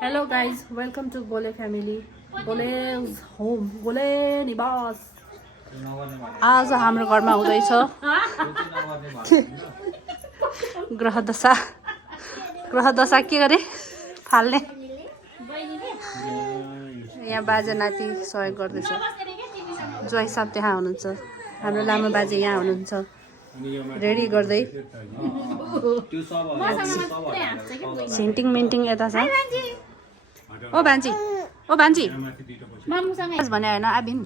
Hello guys, welcome to Gole family. Gole's home, Gole निवास. आज हाम्रो घरमा हुँदैछ ग्रह दशा के गरे फाल्ने यहाँ बाजे नाति सहयोग गर्दैछ जोइ सब त्यहाँ हुनुहुन्छ हाम्रो लामा बाजे यहाँ हुनुहुन्छ रेडी गर्दै सेन्टिङ मेन्टिङ यता छ ओ भान्जी भने होइन आबिन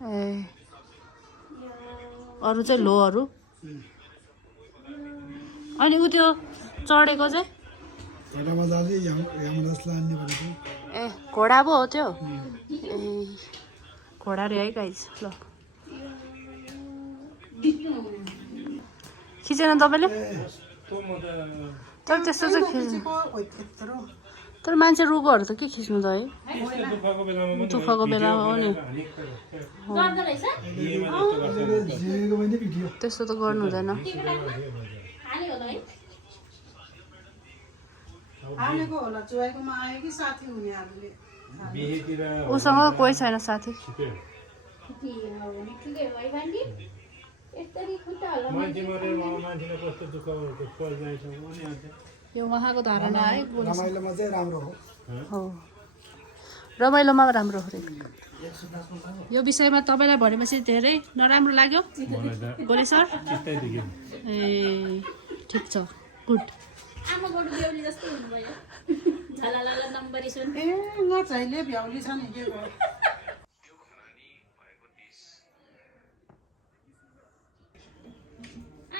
ए अरू चाहिँ लोहरू अनि उ त्यो चढेको चाहिँ ए घोडा पो हो त्यो ए घोडा रे है गाइस ल खिचेन तपाईँले तर त्यस्तो चाहिँ खिच्नु तर मान्छे रुखहरू त के खिच्नु त है दुःखको बेलामा हो नि त्यस्तो त गर्नु हुँदैन उसँग कोही छैन साथी यो उहाँको धारणा है रमाइलोमा राम्रो हो रे यो विषयमा तपाईँलाई भनेपछि धेरै नराम्रो लाग्यो गोले सर ए ठिक छ गुड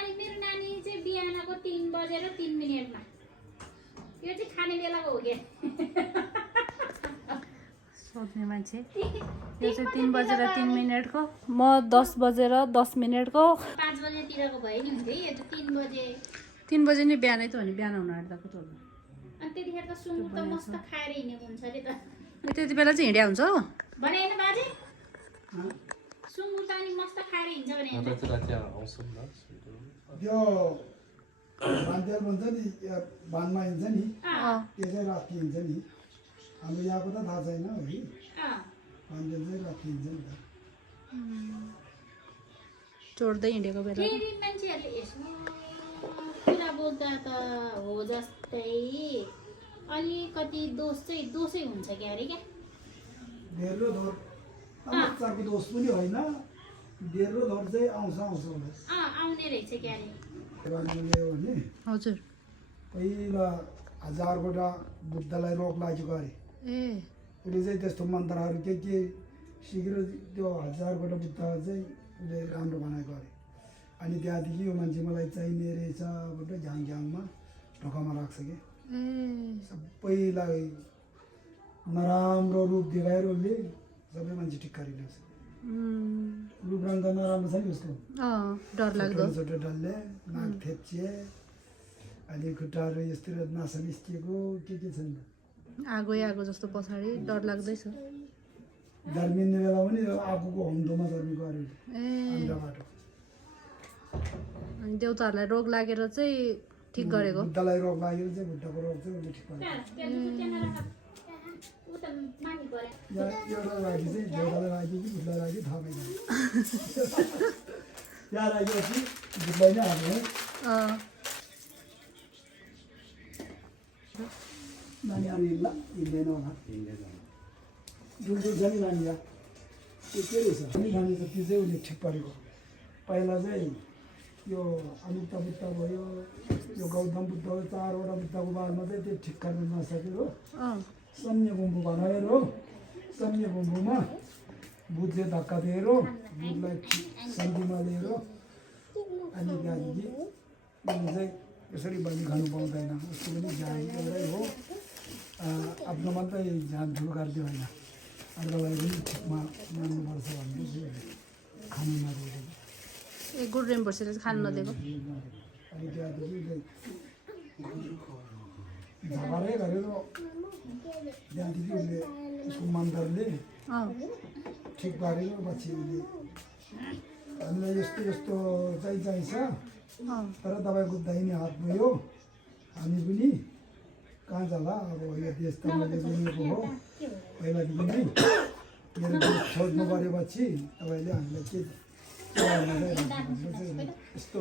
अनि मेरो नानी चाहिँ बिहानको 3 बजेर 3 मिनेटमा यो चाहिँ खाने बेलाको हो के सोध्ने मान्छे यो चाहिँ 3 बजेर 3 मिनेटको म 10 बजेर 10 मिनेटको 5 बजेतिरको भए नि हुन्थ्यो यो त 3 बजे 3 बजे नि बिहानै त हो नि बिहान हुन आँट्दाको त अनि त्यतिखेर त सुँगुर त मस्त खाएर हिँडेको हुन्छ अरे त त्यति बेला चाहिँ हिँड्या हुन्छ भने हैन बाजे सुँगुर त अनि मस्त खाएर हिँड्छ भने हैन यो बान्देल भन्छ नि बानमा हिँड्छ नि त्यो चाहिँ राति हिँड्छ नि हाम्रो यहाँको त थाहा छैन है बान्देल चाहिँ राति हिँड्छ नि त चोर्दै हिँडेको बेला फेरि मान्छेहरूले यसो कुरा बोल्दा त हो जस्तै अलिकति दोषै हुन्छ क्या अरे क्या डेलो धोर बच्चाको दोष पनि होइन डेलो धोर चाहिँ आउँछ होला आउने रहेछ क्या अरे ल्यायो भने हजुर पहिला 1000वटा बुद्धलाई रोग लागेको अरे ए उसले चाहिँ त्यस्तो मन्त्रहरू के सिकेर त्यो 1000वटा बुद्ध चाहिँ उसले राम्रो बनाएको अरे अनि त्यहाँदेखि यो मान्छे मलाई चाहिने रहेछ भनेर झ्याङझ्याङमा ढोकामा राख्छ कि सबैलाई नराम्रो रूप देखाएर उसले सबै मान्छे ठिक गरिरहेछ रूप रङ त नराम्रो छ नि उसको डर लाग्दो छोटो डल्ले नाक थेप्चिए अनि खुट्टाहरू यस्तो नासा निस्किएको के छ नि आगो जस्तो पछाडि डर लाग्दैछ जर्मिने बेला पनि आगोको होमडोमा जर्मिएको अरे अन्डा बाटो अनि देउताहरूलाई रोग लागेर चाहिँ ठिक गरेको बुद्धलाई रोग लागेर चाहिँ बुद्धको रोग चाहिँ उसले ठिक गरेको एउटा लागि चाहिँ देउतालाई लाग्यो कि बुद्धलाई लाग्यो थाहा भएन त्यहाँ लागेपछि बुद्धलाई नै हाल्यो नानीहरू हिँड्दैन होला जुन छ नि नानी त्यो के रहेछ नानी त त्यो चाहिँ उसले ठिक पारेको पहिला चाहिँ यो अनुक्ता बुद्ध भयो यो गौतम बुद्ध भयो 4वटा बुद्धको बादमा चाहिँ त्यो ठिक गर्न नसकेर सम्य गुम्बु बनाएर सम्य गुम्बुमा बुद्धले धक्का दिएर बुद्धलाई शान्तिमा लिएर अनि त्यहाँदेखि उसले चाहिँ यसरी बलि खानु पाउँदैन उसको पनि ज्यान एउटै हो आफ्नो मात्रै ज्यान ठुलो गरिदियो होइन अर्कोलाई पनि ठिकमा मान्नुपर्छ भन्ने चाहिँ खानु नदिएको ए गुड रेम्बर्सले खानु नदिएको अनि त्यहाँदेखि झगडै गरेर त्यहाँदेखि उसले उसको मन्त्रले ठिक पारेर पछि उसले हामीलाई यस्तो यस्तो चाहिँ चाहिन्छ तर तपाईँको दाहिने हातमा यो हामी पनि कहाँ जाला अब यो देश त मैले गुनेको हो पहिलादेखि नै मेरो देश छोड्नु परेपछि तपाईँले हामीलाई के यस्तो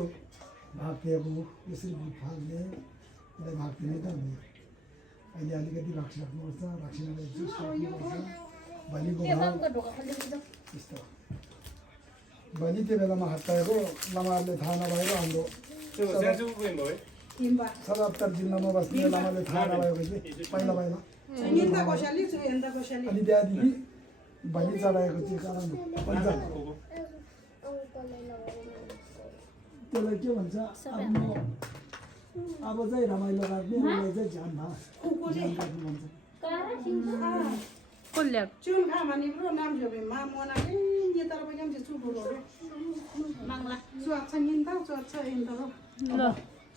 भाग्यको यसरी फाल्ने यसलाई भाग्ने नै त हुने अहिले अलिकति राख्नुपर्छ राख्नेलाई चाहिँ सक्नुपर्छ भोलिको भाव यस्तो भोलि त्यो बेलामा हटाएको लामाहरूले थाहा नभएर हाम्रो 77 जिल्लामा बस्ने लामाले थाहा नभएपछि पहिला पहिला अनि त्यहाँदेखि भोलि चढाएको चाहिँ कारण पञ्चायत त्यसलाई के भन्छ अब चाहिँ रमाइलो राख्ने उसलाई चाहिँ झ्यान राख्नु भन्छ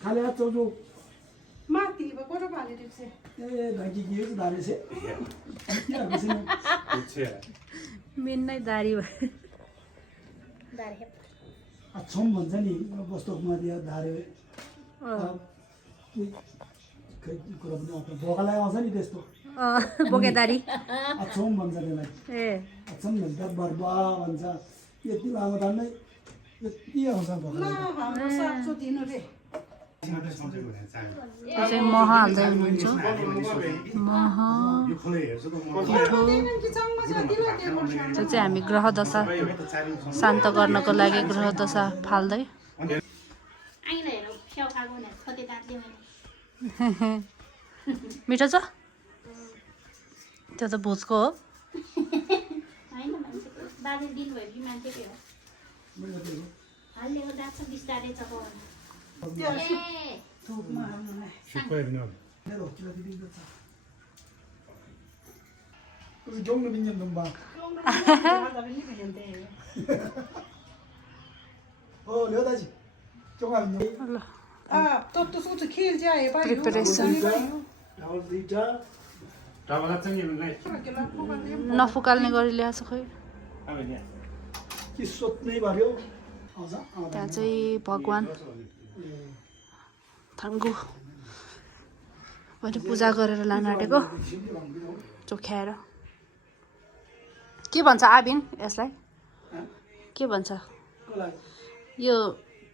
खाली हात चौचौ ए घाँटी के हो धारे से मेन दारी भयो छौँ भन्छ नि बस्तोकमा दियो धारे खै कुरा पनि आउँछ भोकालाई आउँछ नि त्यस्तो बोकेदारी अछौँ भन्छ त्यसलाई ए अछौँ भन्छ बर्बा भन्छ यति लामो तान्दै यति आउँछ भोकालाई त्यो चाहिँ मह हाल्दै हुनुहुन्छ मह पिठो त्यो चाहिँ हामी ग्रह दशा शान्त गर्नको लागि ग्रह दशा फाल्दै मिठो छ त्यो त भुजको हो 종로 민년 돈 봐. 려다지. 종아 민년. तो सोच खेल जाए प्रिपरेसन नफुकाल्ने गरी ल्याएको छ खोइ कि सोध्नै पर्यो त्यहाँ चाहिँ भगवान् थाङ्गु मैले पूजा गरेर लान आँटेको चोख्याएर के भन्छ आबिन यसलाई के भन्छ यो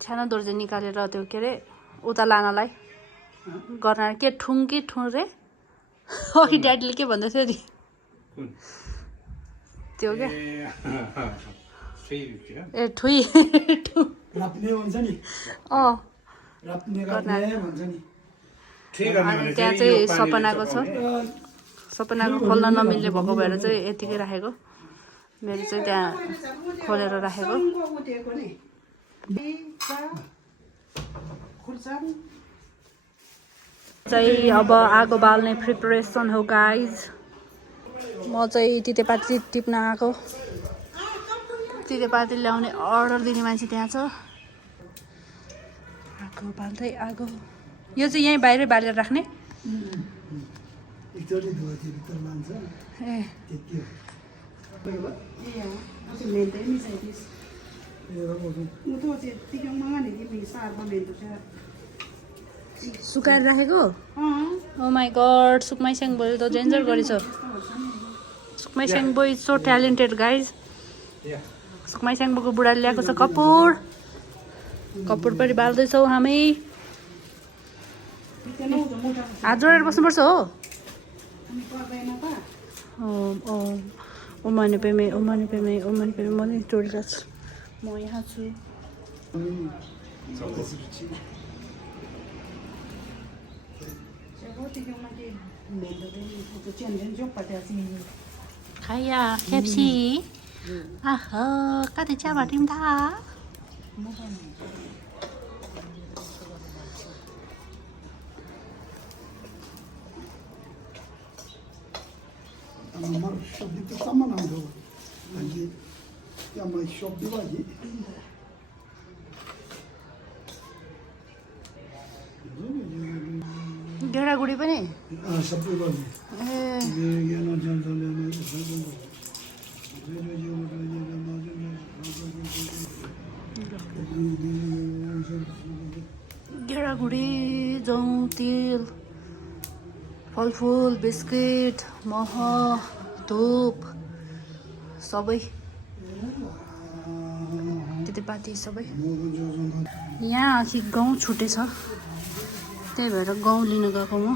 छाना दोर्जे निकालेर त्यो के अरे उता लानलाई गर्न के ठुङ कि ठुङ रे अघि ड्याडीले के भन्दै थियो नि त्यो के ए ठुई राप्ने भन्छ नि अँ राप्ने भन्छ नि अनि त्यहाँ चाहिँ सपनाको छ सपनाको खोल्न नमिल्ने भएको भएर चाहिँ यतिकै राखेको मेरो चाहिँ त्यहाँ खोलेर राखेको चाहिँ अब आगो बाल्ने प्रिपरेसन हो गाइज म चाहिँ तितेपाती टिप्न आएको तितेपाती ल्याउने अर्डर दिने मान्छे त्यहाँ छ आगो बाल्दै आगो यो चाहिँ यहीँ बाहिरै बालेर राख्ने एकचोटि धुवातिर भित्र लान्छ ए त्यति हो सुकाएर राखेको ओ माई गड सुकमाई स्याङ बोय त डेन्जर गरेछ सुकमाई स्याङ बोय सो ट्यालेन्टेड गाइज सुकमाई स्याङ बोयको बुढाले ल्याएको छ कपुर कपुर पनि बाल्दैछौँ हामी हात जोडेर बस्नुपर्छ हो ओमाने पेमे ओमाने पेमे ओमाने पेमे म नै जोडिरहेको छु म यहाँ छु खाया केप्सी आहो कति चिया भट्यौँ त আমার সব দিতে সামান আনবো আজকে আমার সব দিবাজি गेडागुडी पनि सबै गर्ने गेडागुडी जौँ तेल फलफुल बिस्किट मह धुप सबै तितेपाती सबै यहाँ अघि गहुँ छुटेछ त्यही भएर गहुँ लिन गएको म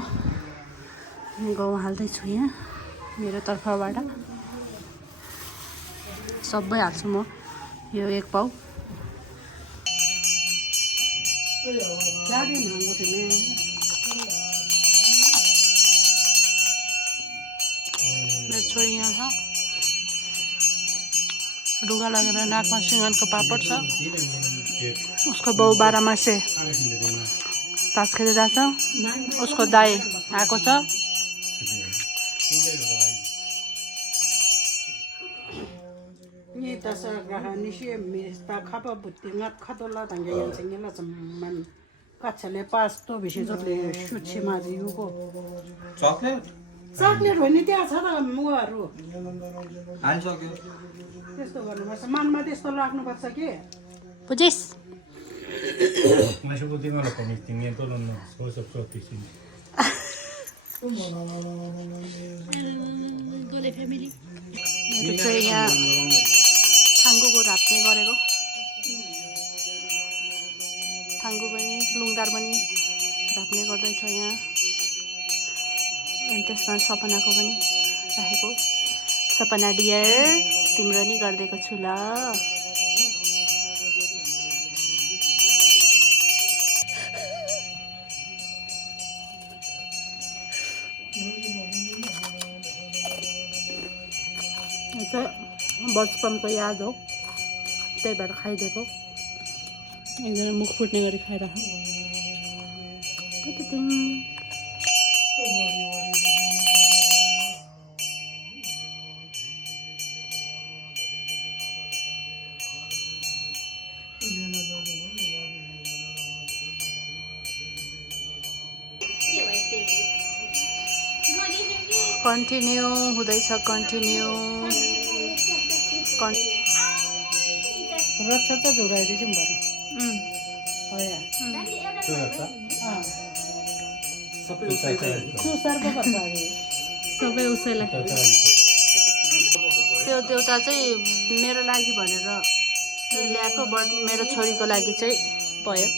गहुँ हाल्दैछु यहाँ मेरो तर्फबाट सबै हाल्छु म यो 1 पाउ मेरो छोरी यहाँ छ रुगा लगेर नाकमा सिँगानको पापड छ उसको बाउ 12 मासे तास खेलिरहेछ उसको दाई आएको छ Ni ta sa ga ni shi mi ta khapa butti ngat khatola tang ya yang sing la man ka chale pas to bi shi jotle shuchi ma ji ko chocolate chocolate ho ni त्यहाँ छ त मुहरू हालिसक्यो त्यस्तो गर्नुपर्छ मनमा त्यस्तो राख्नुपर्छ के बुझिस Ma ci potevano commettimento non sposa proprio sì. गोले family मेरो चाहिँ यहाँ थाङ्गुको राप्ने गरेको थाङ्गु पनि लुङदार पनि राप्ने गर्दैछ यहाँ अनि त्यसमा सपनाको पनि राखेको सपना डियर तिम्रो नि गरिदिएको छु ल बचपनको याद हो त्यही भएर खाइदिएको एकजना मुख फुट्ने गरी खाइरह कन्टिन्यू हुँदैछ कन्टिन्यू रक्षा त झुराइदिन्छौँ बरु हो या सुसारको पर्छ अरे सबै उसैलाई त्यो देउता चाहिँ मेरो लागि भनेर ल्याएको बट मेरो छोरीको लागि चाहिँ भयो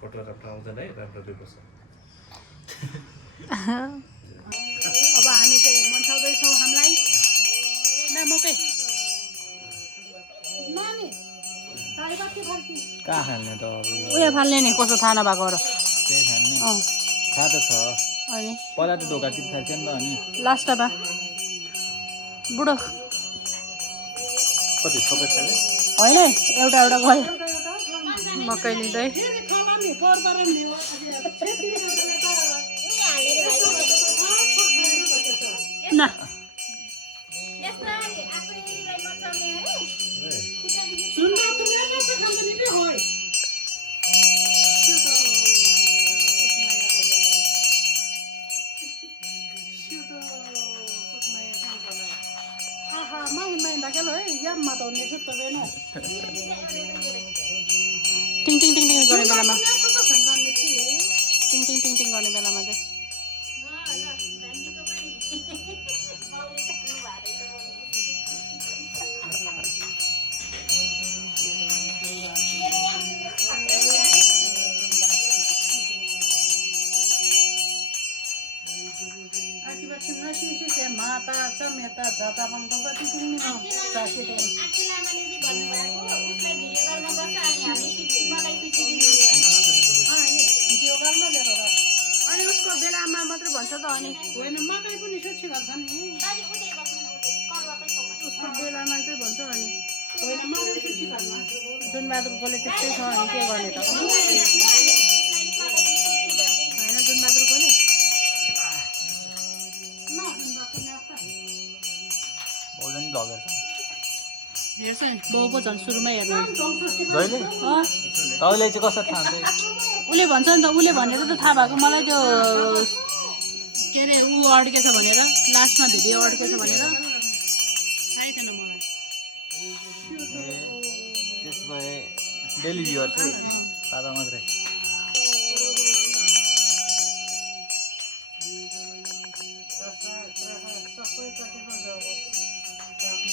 फोटो राम्रो आउँदैन है राम्रो दिनुपर्छ अब हामी चाहिँ मन्साउँदैछौँ हामीलाई मकै कहाँ खाने त उयो फाल्ने नि कसो थाहा नभएको र त्यही खाने थाहा त छ अनि पहिला त ढोका टिप खाएको थियो नि त अनि लास्टमा बुढो कति सबै खाने होइन एउटा एउटा गयो मकै लिँदै न टिङ टिङ टिङ टिङ गर्ने बेलामा टिङ टिङ टिङ टिङ गर्ने बेलामा चाहिँ माता समेता जाता बङ्ग कति पुग्ने भिडियो गर्न लिएर अनि उसको बेलामा मात्र भन्छ त अनि होइन मकै पनि सुची गर्छ नि उसको बेलामा चाहिँ भन्छ अनि होइन मकै सुची गर्छ जुन बहादुरकोले त्यस्तै छ अनि के गर्ने त होइन जुन बहादुरकोले बाउले नि भ्लगर छ हेर्छ नि बाउ पो झन् सुरुमै हेर्नु जहिले तपाईँलाई चाहिँ कसरी थाहा हुन्छ उसले भन्छ नि त उसले भनेर त थाहा भएको मलाई त्यो के अरे ऊ अड्केछ भनेर लास्टमा भिडियो अड्केछ भनेर थाहै थिएन मलाई त्यस भए डेली भ्युवर चाहिँ दादा मात्रै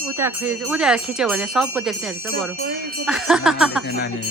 उता खिच्यो भने सबको देख्ने रहेछ बरु नानी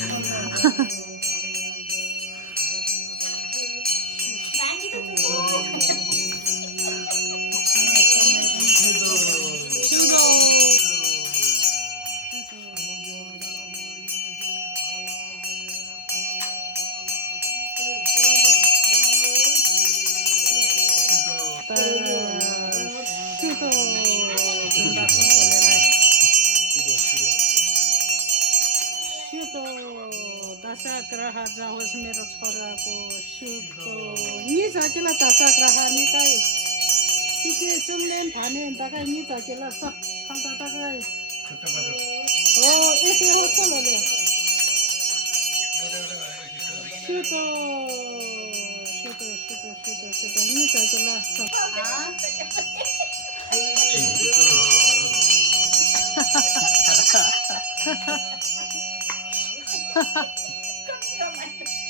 दशाग्रह जाओस् मेरो छोराको सिउको नि झकेला दशाग्रह निकाय के सुनले थाने तकाइ नि झकेला सब फल्टा तकाइ हो यति हो चलोले सिउको सिउको नि झकेला सब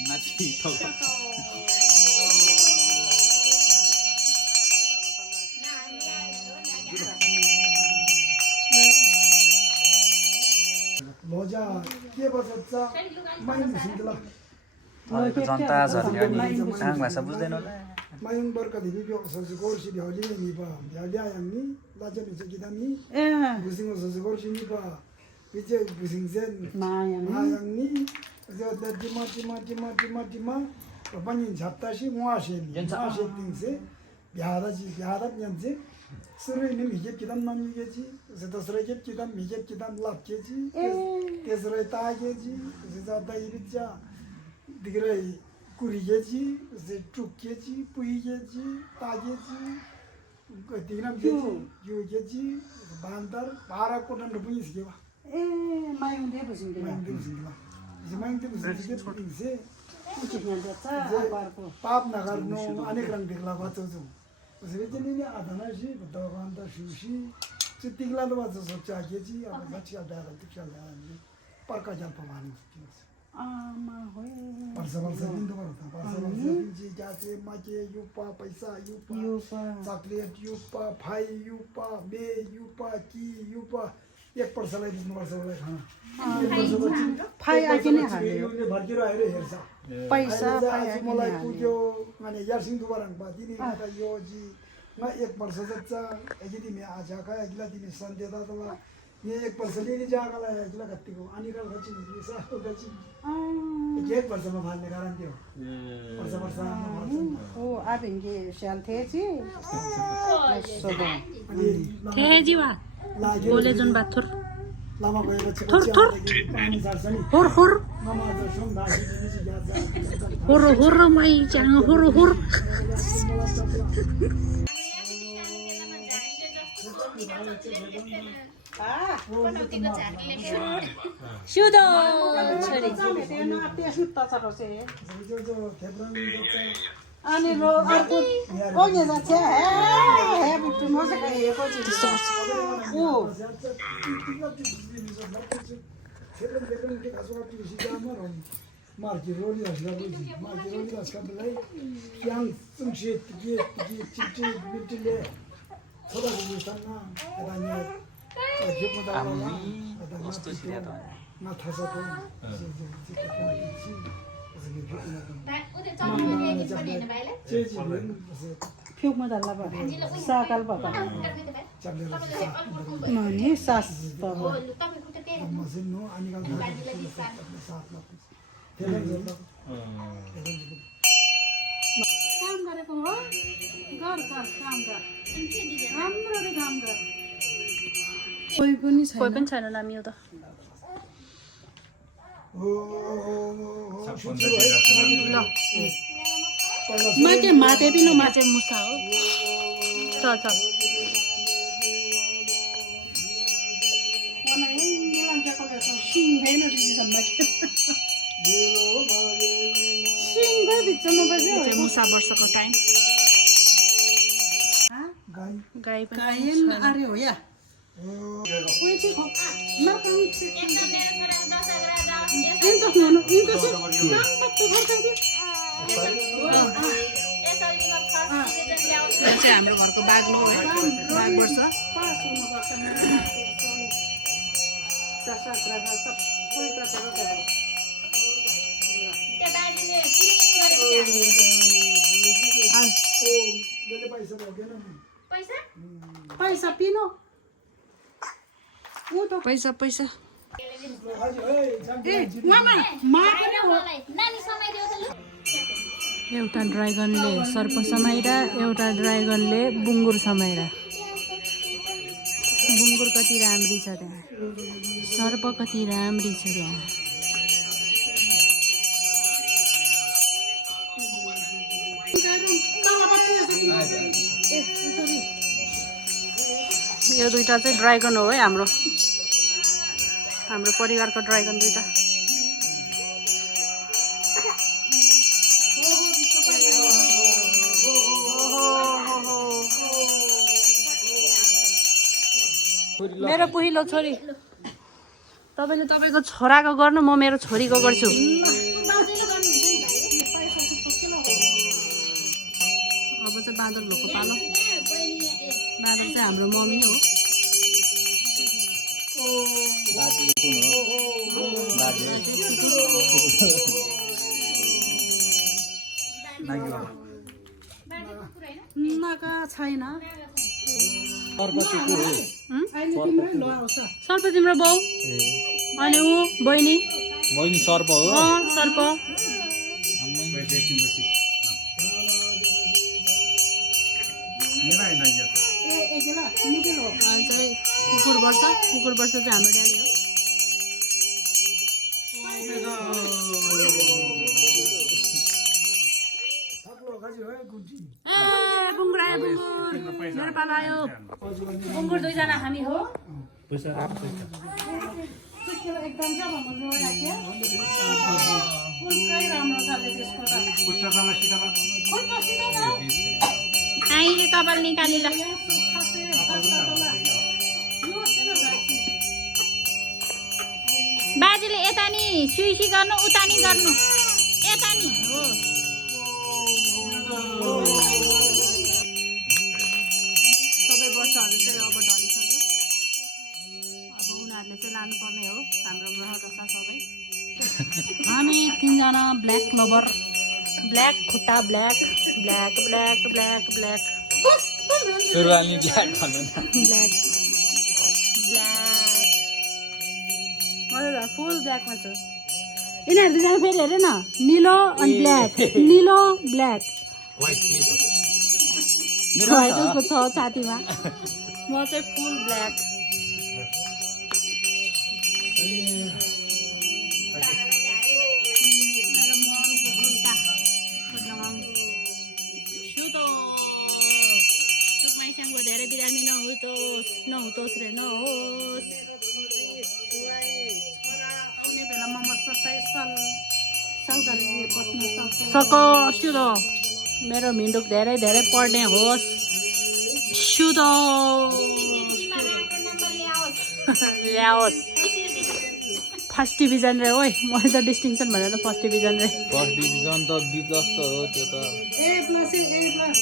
नाची भोजा के बच्चा माइङ सिंगला तपाईँको जनता झर्ने अनि आङ भाषा बुझ्दैन होला माइङ बर्का दिबी bio ससु गोर्सी ढ्याउली नि बा ढ्याउली आयाङनी लाजे मिचे किदानी बुसिङ ससु गोर्सी नि बा पिचे बुसिङ जेन आयाङनी जो द दिमा पनि झप्तासी मुआसे दिङसे बिहारा न्यान्से सुरुइ नि मिजे किदाम नमिगेजी से दोस्रो के किदाम मिजे किदाम लापकेजी तेस्रो तागेजी से ज्यादा इबिजा दिगरे कुरिगेजी से टुकेजी पुइगेजी तागेजी दिगराम गेजी युगेजी बान्दर बारा कोटन रुपैयाँ सिकेवा ए माइङ दे बसिङ जिमाइङते बुझिसे कुछ नहीं देता बारको पाप नगर्नु अनेक रङ देख्ला बच्चो उसले चाहिँ नि आधनाशी भगवान त सुशी चितिगला ल बच्चो सब चाकेजी अब बच्चा डाला तिक्सा डाला परका जाल पवानी आमा होय वर्ष दिन तो करता वर्ष जी जाते माके युपा पैसा युपा चॉकलेट युपा फाई युपा बे युपा की युपा एक वर्षलाई दिनु वर्षलाई खाना फाइ आके नै हाल्यो यो भर्किरो आएर हेर्छ पैसा आज मलाई पुग्यो माने यारसिङ दुबारङ बादिनी माता यो जी म एक वर्ष जच्चा यदि मे आज का अगला दिन संदे दादा ये एक वर्ष ले जागला अगला कत्तिको अनि का गछि नि सा तो गछि एक वर्ष में भाल्ने कारण थियो वर्ष ओ आबेंगे शाल थे जी सोबा थे जीवा लाग्यो बोले जुन बाथुर लामा गएर थुर थुर पानी झार्छ नि हुर हुर मामा त सम भाजी दिसी याद हुर हुर मै चाङ हुर हुर सिउदो छोरी अनि रो अर्को ओगे जान्छ हे बिट्टु मसे गए पछि ओ Marki roli asgabuji, marki roli asgabulai, yang sumshi tiki bitile, thoda bujana, adanya, jepodala, कस्तो छिरा त na thasa to, cheji फ्युकमा दल्ला ब साकाल बाबा माने सास बाबा मसिन no anigal साथ गरेको हो गर काम गर अनि के डिजाइन राम्ररी काम गर कोही पनि कोही पनि छैन नाम यो त माके माते पनि यो चाहिँ मुसा हो छ सिंहकै भित्रमा बस्यो यो चाहिँ मुसा वर्षको टाइम गाई पनि गायन अरे हो या कोही चाहिँ नकाम एकटा मेरो छोराको दशा गरेर इन्टो हुनु इन्टो चाहिँ काम पत्तो गर्दै एसएलजीमा फर्स्ट डिभिजन ल्याउँछ यो चाहिँ हाम्रो घरको बाग्लो है बाग वर्ष पास हुनुपर्छ दशा सबै कताको त्यो बाजेले क्लिनिङ गरेको पैसा पैसा पिनो ऊ त पैसा ए मामा मा पनि हो मलाई नानी समय दियो त लु एउटा ड्राइगनले सर्प समाइरा एउटा ड्राइगनले बुङ्गुर समाइरा बुङ्गुर कति राम्री छ त्यहाँ सर्प कति राम्री छ त्यहाँ यो दुईटा चाहिँ ड्राइगन हो है हाम्रो परिवारको ड्राइगन दुईटा मेरो पहिलो छोरी तपाईँले तपाईँको छोराको गर्नु म मेरो छोरीको गर्छु अब चाहिँ बाँदर लोको पालो बाँदर चाहिँ हाम्रो मम्मी हो नाका छैन अहिले तिम्रै लो आउँछ सर्प तिम्रो बाउ अनि ऊ बहिनी बहिनी सर्प हो सर्प ए एकेला निकै हो अनि चाहिँ कुकुर वर्ष चाहिँ हाम्रो ड्याडी हो ए बुङ्गुर आयो बुङ्गुर मेरो पालो आयो बुङ्गुर दुईजना हामी हो एकदम छ भन्नु फुलकै राम्रो छ त्यसको त आइले कपाल निकाली ल बाजेले यता नि सुइसी गर्नु उता नि गर्नु यता नि हो सबै वर्षहरू चाहिँ अब ढलिसक्यो अब उनीहरूले चाहिँ लानुपर्ने हो हाम्रो ग्रह दशा सबै हामी तिनजना ब्ल्याक लभर ब्ल्याक खुट्टा black black black black black सुरुवाली ब्ल्याक भन्नु न ब्ल्याक ब्ल्याक फुल ब्ल्याकमा छ यिनीहरू दुईजना फेरि हेरे न निलो अनि ब्ल्याक निलो ब्ल्याक त्यसको छ छातीमा म चाहिँ फुल ब्ल्याक धेरै बिरामी नहुतोस् रे नहोस् आउने बेलामा म 27 साल बस्न सकोस् सुधो मेरो भिन्डुक धेरै धेरै पढ्ने होस् सुधो ल्याओस् फर्स्ट डिभिजन रे ओइ मैले त डिस्टिङसन भनेर फर्स्ट डिभिजन रे फर्स्ट डिभिजन त बी प्लस त हो त्यो त ए प्लस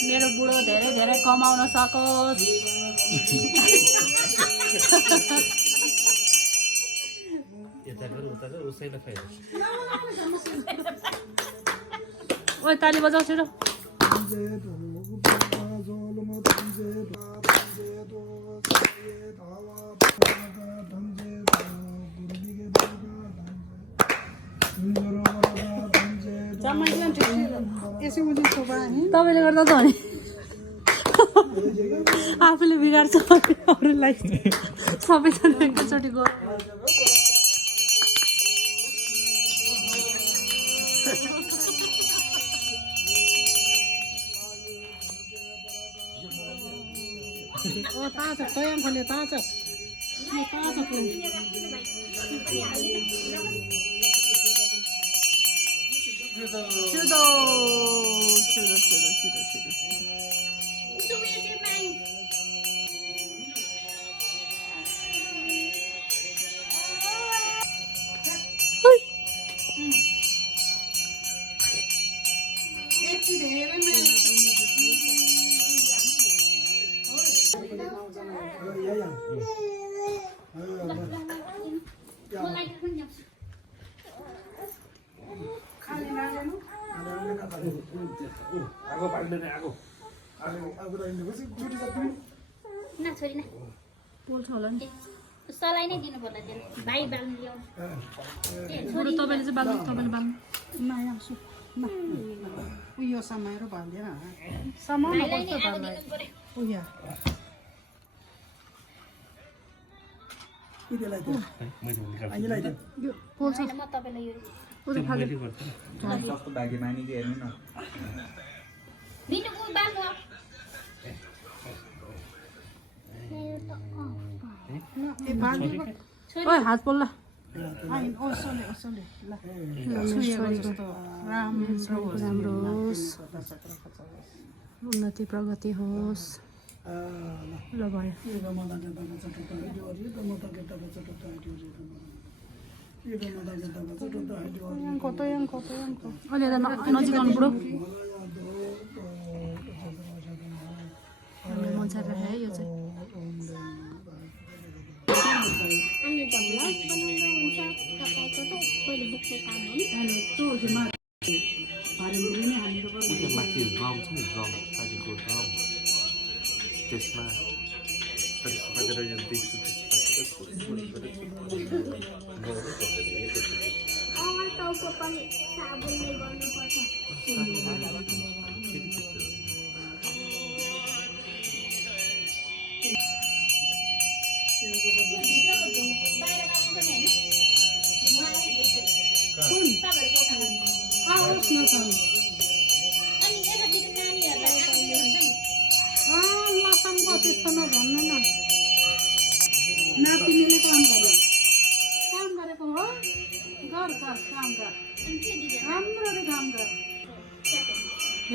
मेरो बुढो धेरै धेरै कमाउन सकोस् ओइ ताली बजाउँछु र यसो उनी सोभा है तपाईँले गर्दा त हो नि आफूले बिगार्छ अरूलाई सबैजना एकैचोटि गयो ओ ताज तयाङ खोले ताज छिटो छिटो छिटो छिटो छिटो एकछिन हेरेन ना छोरी ना पोल्छ होला नि सलाई नै दिनु पर्ला त्यसले भाइ बाल्नु ल्याउ बरु तपाईँले चाहिँ बाल्नु तपाईँले बाल्नु नयाँ आउँछु उयो समाएर भन्दैन समाउन पर्छ तँलाई उयो यो पोल्छ म तपाईँलाई यो उता फाल्यो कस्तो भाग्यमानी चाहिँ हेर्नु न दिनु को बाल्नु ए भाग्यो ओइ हात पोल्ला आइन ओसले ओसले ल छुएको जस्तो राम्रो होस् राम्रो होस् उन्नति प्रगति होस् ल भयो तयाङको अलि यता नजिक आउनु बुढो मजा राख्यो है यो चाहिँ अनि त ब्लग बनाउनु हुन्छ तपाईँको त पहिले बुक्ने काम हो नि माथि ड्रम छ नि ड्रम पानीको ड्रम त्यसमा टाउको पनि साबुनले गर्नुपर्छ आओस् न त अनि यतातिर नानीहरूलाई आउने हुन्छ नि लसनको त्यस्तो नभन्नु न नातिनीले काम गरेको हो गर काम गर राम्ररी काम गर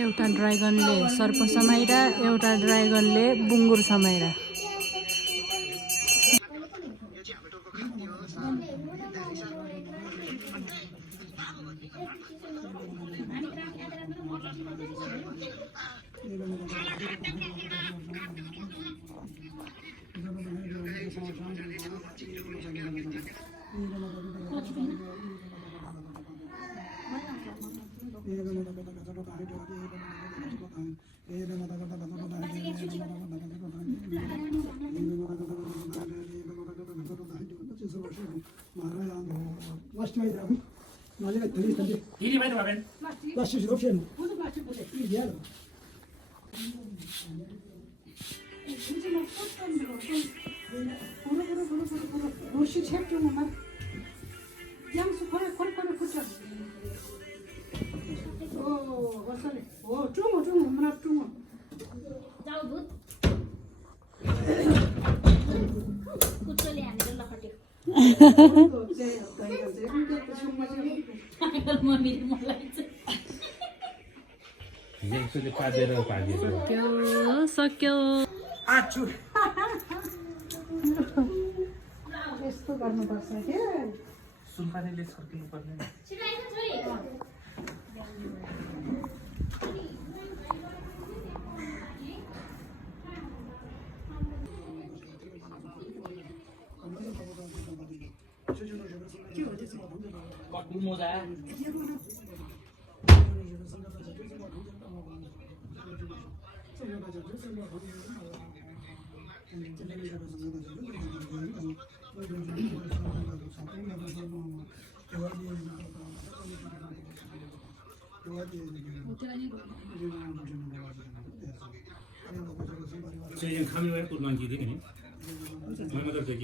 एउटा ड्राइगनले सर्प समाइरा एउटा ड्राइगनले बुङ्गुर समाइरा Roshi chep chung ma. Yang su khore khutcha. Oh, wasale. Oh, chung mana chung. जाऊ भूत कुचोले हामीले लखट्यो मम्मीले मलाई यसले पादेर भागेको सक्यो आछु यस्तो गर्नुपर्छ के सुनपानीले सर्किनु पर्ने छिराइछ छोरी कट्नु मोजा 最近髪はよくなん聞いてきね。前まで的